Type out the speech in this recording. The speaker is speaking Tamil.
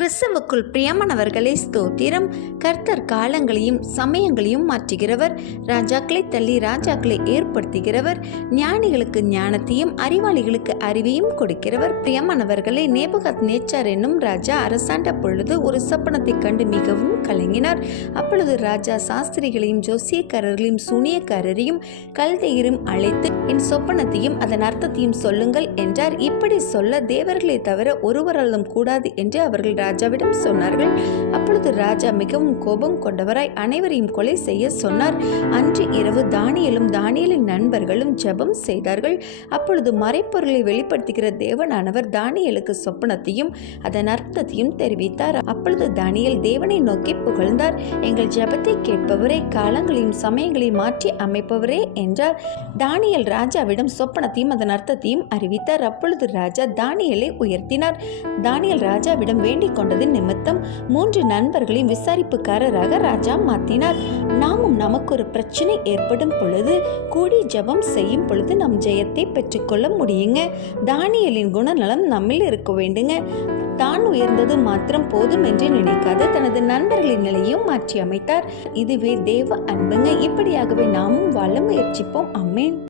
கிறிஸ்துவுக்குள் பிரியமானவர்களே ஸ்தோத்திரம். கர்த்தர் காலங்களையும் சமயங்களையும் மாற்றுகிறவர், ராஜாக்களை தள்ளி ராஜாக்களை ஏற்படுத்துகிறவர், ஞானிகளுக்கு ஞானத்தையும் அறிவாளிகளுக்கு அறிவையும் கொடுக்கிறவர். பிரியமானவர்களே, நேபுகாத் நேச்சார் என்னும் ராஜா அரசாண்ட பொழுது ஒரு சொப்பனத்தை கண்டு மிகவும் கலங்கினார். அப்பொழுது ராஜா சாஸ்திரிகளையும் ஜோசியக்காரர்களையும் சூனியக்காரரையும் கல்தையரும் அழைத்து, என் சொப்பனத்தையும் அதன் அர்த்தத்தையும் சொல்லுங்கள் என்றார். இப்படி சொல்ல தேவர்களை தவிர ஒருவராலும் கூடாது என்று அவர்கள் ராஜாவிடம் சொன்னார்கள். அப்பொழுது ராஜா மிகவும் கோபம் கொண்டவராய் அனைவரையும் கொலை செய்ய சொன்னார். அன்று இரவு தானியேலும் தானியேலின் நண்பர்களும் ஜெபம் செய்தார்கள். அப்பொழுது மறைப்பொருளை வெளிப்படுத்துகிற தேவனானவர் தானியேலுக்கு சொப்பனத்தையும் அதன் அர்த்தத்தையும் தெரிவித்தார். அப்பொழுது தானியேல் தேவனை நோக்கி புகழ்ந்தார். எங்கள் ஜெபத்தை கேட்பவரே, காலங்களையும் சமயங்களையும் மாற்றி அமைப்பவரே என்றார். தானியேல் ராஜாவிடம் சொப்பனத்தையும் அதன் அர்த்தத்தையும் அறிவித்தார். அப்பொழுது ராஜா தானியேலை உயர்த்தினார். தானியேல் ராஜாவிடம் வேண்டிக் கொண்டது நிமித்தம் 3 நண்பர்களையும் விசாரிப்புக்காரராக ராஜா மாற்றினார். நாமும் நமக்கு ஒரு பிரச்சனை ஏற்படும் பொழுது கூடி ஜெபம் செய்யும் பொழுது நம் ஜெயத்தை பெற்றுக்கொள்ள முடியுங்க. தானியேலின் குணநலம் நம்மில் இருக்க வேண்டுங்க. தான் உயர்ந்தது மாத்திரம் போதும் என்று நினைக்காது தனது நண்பர்களின் நிலையும் மாற்றி அமைத்தார். இதுவே தேவ அன்புங்க. இப்படியாகவே நாமும் வாழ முயற்சிப்போம். ஆமென்.